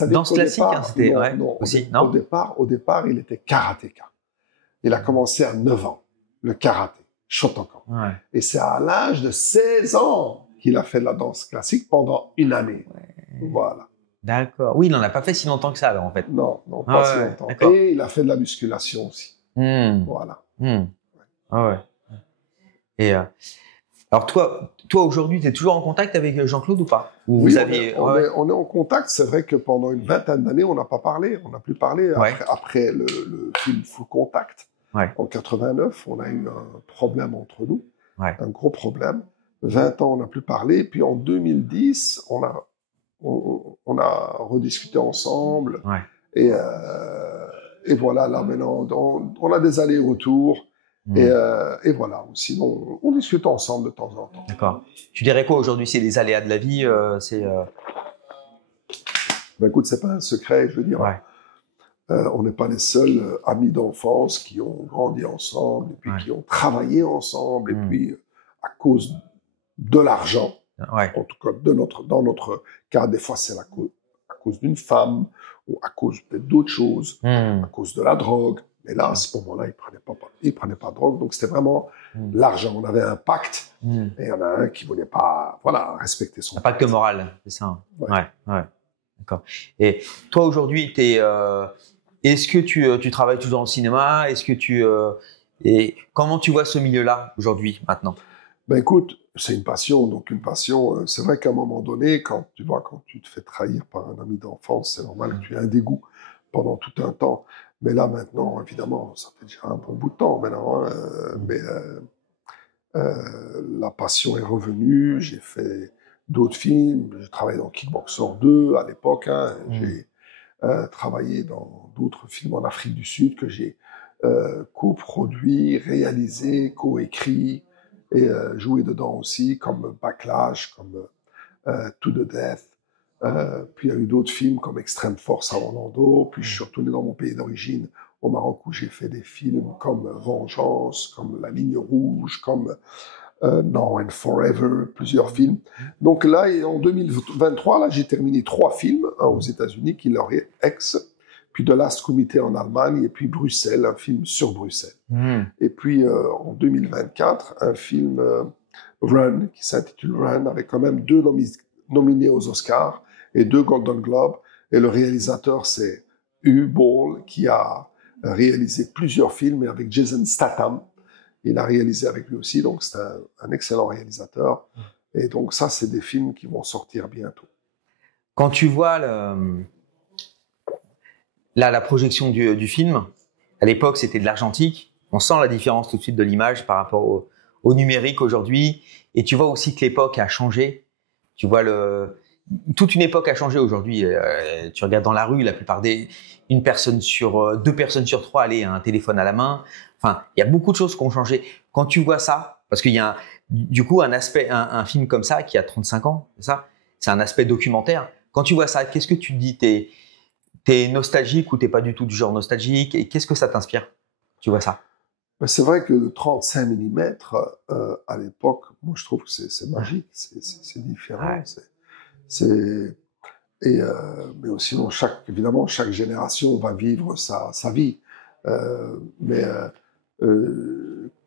Danse classique, c'était aussi, non? Au départ, il était karatéka. Il a commencé à 9 ans, le karaté, Shotokan. Et c'est à l'âge de 16 ans qu'il a fait de la danse classique pendant 1 année. Voilà. D'accord. Oui, il n'en a pas fait si longtemps que ça, alors, en fait. Non, pas si longtemps. Et il a fait de la musculation aussi. Voilà. Et alors toi aujourd'hui, tu es toujours en contact avec Jean-Claude ou pas? On est en contact. C'est vrai que pendant une vingtaine d'années, on n'a pas parlé. On n'a plus parlé. Après le film Full Contact, en 89, on a eu un problème entre nous. Un gros problème. 20 ans, on n'a plus parlé. Puis en 2010, on a rediscuté ensemble. Et voilà, là maintenant, on a des allers-retours. Et voilà, sinon, on discute ensemble de temps en temps. D'accord. Tu dirais quoi aujourd'hui? C'est les aléas de la vie, Ben écoute, c'est pas un secret, je veux dire. On n'est pas les seuls amis d'enfance qui ont grandi ensemble, et puis qui ont travaillé ensemble, et puis à cause de l'argent, en tout cas dans notre cas, des fois c'est à cause d'une femme, ou à cause peut-être d'autres choses, à cause de la drogue. Mais là, à ce moment-là, il prenait pas de drogue. Donc, c'était vraiment l'argent. On avait un pacte. Et il y en a un qui voulait pas, respecter son pacte. Un pacte moral, c'est ça. D'accord. Et toi, aujourd'hui, est-ce que tu travailles toujours dans le cinéma? Est-ce que et comment tu vois ce milieu-là aujourd'hui, maintenant? Ben, écoute, c'est une passion. Donc, une passion, c'est vrai qu'à un moment donné, quand tu te fais trahir par un ami d'enfance, c'est normal que tu aies un dégoût pendant tout un temps. Mais là, maintenant, évidemment, ça fait déjà un bon bout de temps maintenant, mais la passion est revenue. J'ai fait d'autres films. J'ai travaillé dans Kickboxer 2 à l'époque. J'ai travaillé dans d'autres films en Afrique du Sud que j'ai coproduit, réalisé, coécrit et joué dedans aussi, comme Backlash, comme To the Death. Puis il y a eu d'autres films comme Extreme Force à Orlando, puis je suis retourné dans mon pays d'origine, au Maroc, où j'ai fait des films comme Vengeance, comme La Ligne Rouge, comme Now and Forever, plusieurs films. Donc là, en 2023, là, j'ai terminé 3 films, un aux États-Unis, Killer X, puis The Last Committee en Allemagne, et puis Bruxelles, un film sur Bruxelles. Et puis en 2024, un film Run, qui s'intitule Run, avec quand même 2 nominés aux Oscars et 2 Golden Globes. Et le réalisateur, c'est Uwe Boll, qui a réalisé plusieurs films, et avec Jason Statham. Il a réalisé avec lui aussi, donc c'est un excellent réalisateur. Et donc ça, c'est des films qui vont sortir bientôt. Quand tu vois la projection du film, à l'époque, c'était de l'argentique. On sent la différence tout de suite de l'image par rapport au numérique aujourd'hui. Et tu vois aussi que l'époque a changé. Tu vois toute une époque a changé aujourd'hui. Tu regardes dans la rue, la plupart deux personnes sur 3 a un téléphone à la main. Enfin, il y a beaucoup de choses qui ont changé. Quand tu vois ça, parce qu'il y a du coup un film comme ça qui a 35 ans, c'est ça, c'est un aspect documentaire. Quand tu vois ça, qu'est-ce que tu te dis? T'es nostalgique ou t'es pas du tout du genre nostalgique? Et qu'est-ce que ça t'inspire? Tu vois ça? C'est vrai que le 35 mm, à l'époque, moi je trouve que c'est magique, c'est différent. Ouais. Mais aussi, évidemment, chaque génération va vivre sa vie.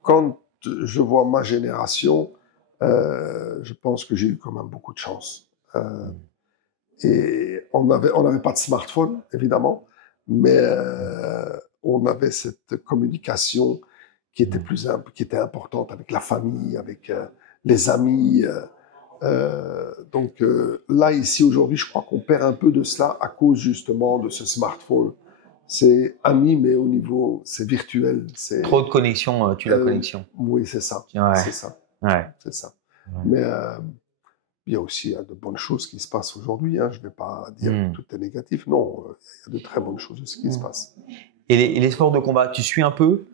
Quand je vois ma génération, je pense que j'ai eu quand même beaucoup de chance. Et on n'avait pas de smartphone, évidemment, mais on avait cette communication qui était importante avec la famille, avec les amis. Donc là, ici, aujourd'hui, je crois qu'on perd un peu de cela à cause justement de ce smartphone. C'est ami, mais au niveau, c'est virtuel. Trop de connexion, la connexion. Oui, c'est ça. Ouais. C'est ça. Ouais. C'est ça. Ouais. Mais il y a aussi de bonnes choses qui se passent aujourd'hui. Je ne vais pas dire que tout est négatif. Non, il y a de très bonnes choses aussi qui se passent. Et les sports de combat, tu suis un peu?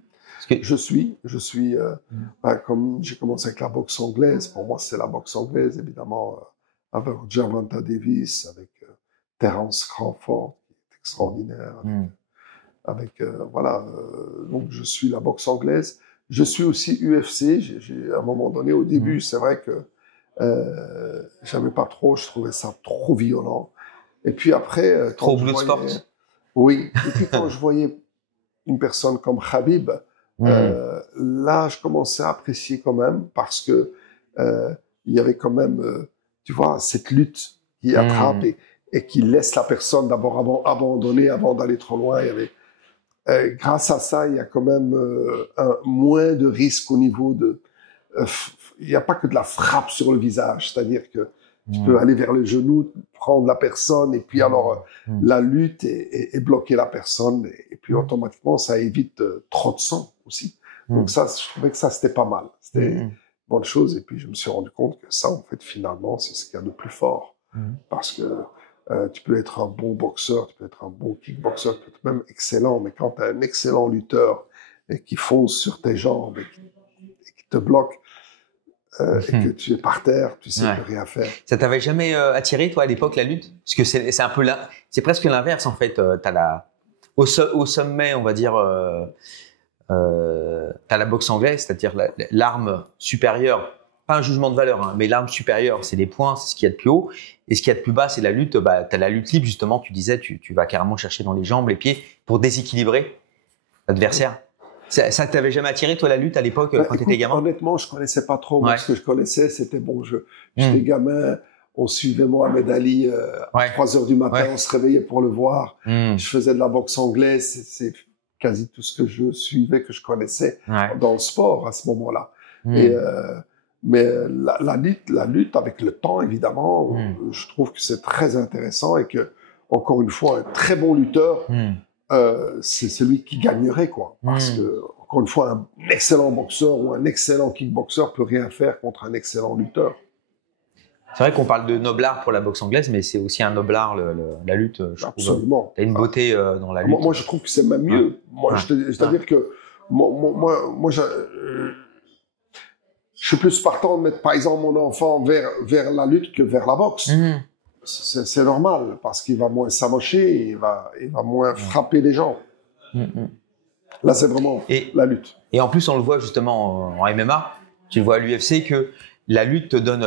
Je suis. Comme j'ai commencé avec la boxe anglaise, pour moi, c'est la boxe anglaise, évidemment, avec Gervonta Davis, avec Terence Crawford, qui est extraordinaire. Donc, je suis la boxe anglaise. Je suis aussi UFC. À un moment donné, au début, c'est vrai que j'aimais pas trop. Je trouvais ça trop violent. Et puis après, trop Bloodsport. Oui. Et puis quand je voyais une personne comme Khabib, là, je commençais à apprécier quand même parce que il y avait quand même, tu vois, cette lutte qui attrape et qui laisse la personne d'abord abandonner avant d'aller trop loin. Il y avait, grâce à ça, il y a quand même moins de risques au niveau de. Il n'y a pas que de la frappe sur le visage, c'est-à-dire que tu peux aller vers le genou, prendre la personne et puis alors la lutte et bloquer la personne et puis automatiquement ça évite trop de sang aussi. Donc ça, je trouvais que ça c'était pas mal, c'était une bonne chose et puis je me suis rendu compte que ça en fait finalement c'est ce qu'il y a de plus fort parce que tu peux être un bon boxeur, tu peux être un bon kickboxer, tu peux être même excellent, mais quand tu as un excellent lutteur et qui fonce sur tes jambes et qui te bloque et que tu es par terre, tu sais plus rien faire. Ça t'avait jamais attiré, toi, à l'époque, la lutte? Parce que c'est un peu là, c'est presque l'inverse, en fait. Au sommet, on va dire, t'as la boxe anglaise, c'est-à-dire l'arme supérieure. Pas un jugement de valeur, mais l'arme supérieure, c'est les poings, c'est ce qu'il y a de plus haut. Et ce qu'il y a de plus bas, c'est la lutte. T'as la lutte libre, justement, tu disais, tu vas carrément chercher dans les jambes, les pieds, pour déséquilibrer l'adversaire. Ça t'avait jamais attiré, toi, la lutte, à l'époque, quand t'étais gamin? Honnêtement, je connaissais pas trop. Moi, ce que je connaissais, c'était j'étais gamin, on suivait Mohamed Ali à 3h du matin, on se réveillait pour le voir. Je faisais de la boxe anglaise, c'est quasi tout ce que je suivais, que je connaissais dans le sport à ce moment-là. Mais la lutte avec le temps, évidemment, je trouve que c'est très intéressant et que, encore une fois, un très bon lutteur, c'est celui qui gagnerait, quoi. Parce que, encore une fois, un excellent boxeur ou un excellent kickboxer peut rien faire contre un excellent lutteur. C'est vrai qu'on parle de noble art pour la boxe anglaise, mais c'est aussi un noble art, la lutte. Absolument. T'as une beauté dans la lutte. Moi, je trouve que c'est même mieux. C'est-à-dire que moi, je suis plus partant de mettre, par exemple, mon enfant vers la lutte que vers la boxe. C'est normal, parce qu'il va moins s'amocher, il va moins frapper les gens. Là, c'est vraiment la lutte. Et en plus, on le voit justement en MMA, tu le vois à l'UFC, que la lutte te donne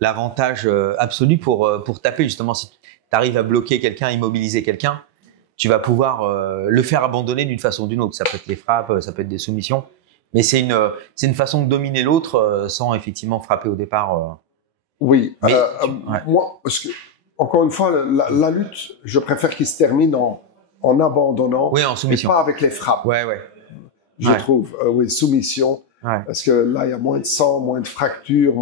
l'avantage absolu pour taper. Justement, si tu arrives à bloquer quelqu'un, immobiliser quelqu'un, tu vas pouvoir le faire abandonner d'une façon ou d'une autre. Ça peut être les frappes, ça peut être des soumissions. Mais c'est une façon de dominer l'autre sans effectivement frapper au départ. Oui. Mais Moi, parce que, encore une fois, la lutte, je préfère qu'il se termine en abandonnant. Oui, en soumission. Et pas avec les frappes. Ouais. Je trouve. Oui, soumission. Ouais. Parce que là, il y a moins de sang, moins de fractures,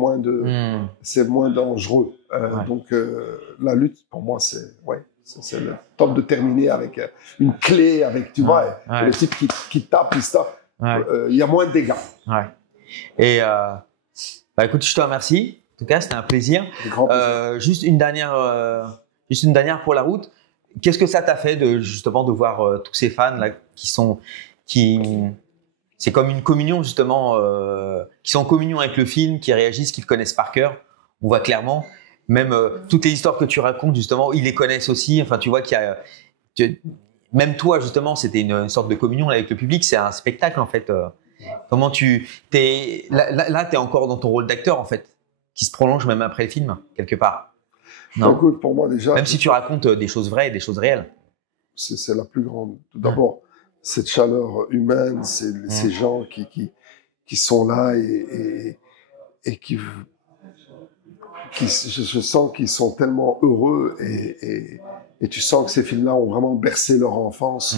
c'est moins dangereux. Donc, la lutte, pour moi, c'est le top de terminer avec une clé, avec, tu vois, le type qui tape, il se tape. Il y a moins de dégâts. Ouais. Et, bah, écoute, je te remercie. En tout cas, c'était un plaisir. Juste une dernière pour la route. Qu'est-ce que ça t'a fait justement de voir tous ces fans là c'est comme une communion justement, qui sont en communion avec le film, qui réagissent, qui le connaissent par cœur. On voit clairement, même toutes les histoires que tu racontes justement, ils les connaissent aussi. Enfin, tu vois même toi justement, c'était une sorte de communion là, avec le public. C'est un spectacle en fait. Comment t'es là, t'es encore dans ton rôle d'acteur en fait, qui se prolonge même après le film quelque part. Non. Écoute, pour moi déjà. Même si tu racontes des choses vraies, des choses réelles. C'est la plus grande. Tout d'abord, cette chaleur humaine, ces gens qui sont là et qui je sens qu'ils sont tellement heureux et tu sens que ces films-là ont vraiment bercé leur enfance.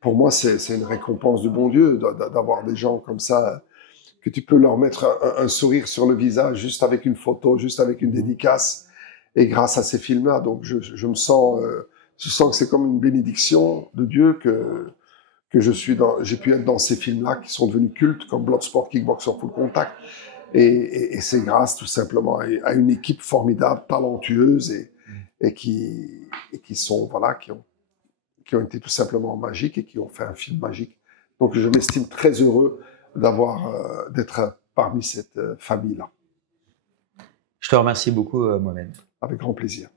Pour moi, c'est une récompense du bon Dieu d'avoir des gens comme ça, que tu peux leur mettre un sourire sur le visage juste avec une photo, juste avec une dédicace. Et grâce à ces films-là, donc je me sens, je sens que c'est comme une bénédiction de Dieu que j'ai pu être dans ces films-là qui sont devenus cultes comme Bloodsport, Kickboxer, Full Contact. Et c'est grâce tout simplement à une équipe formidable, talentueuse et qui sont, voilà, qui ont été tout simplement magiques et qui ont fait un film magique. Donc je m'estime très heureux d'être parmi cette famille-là. Je te remercie beaucoup, Mohamed. Avec grand plaisir.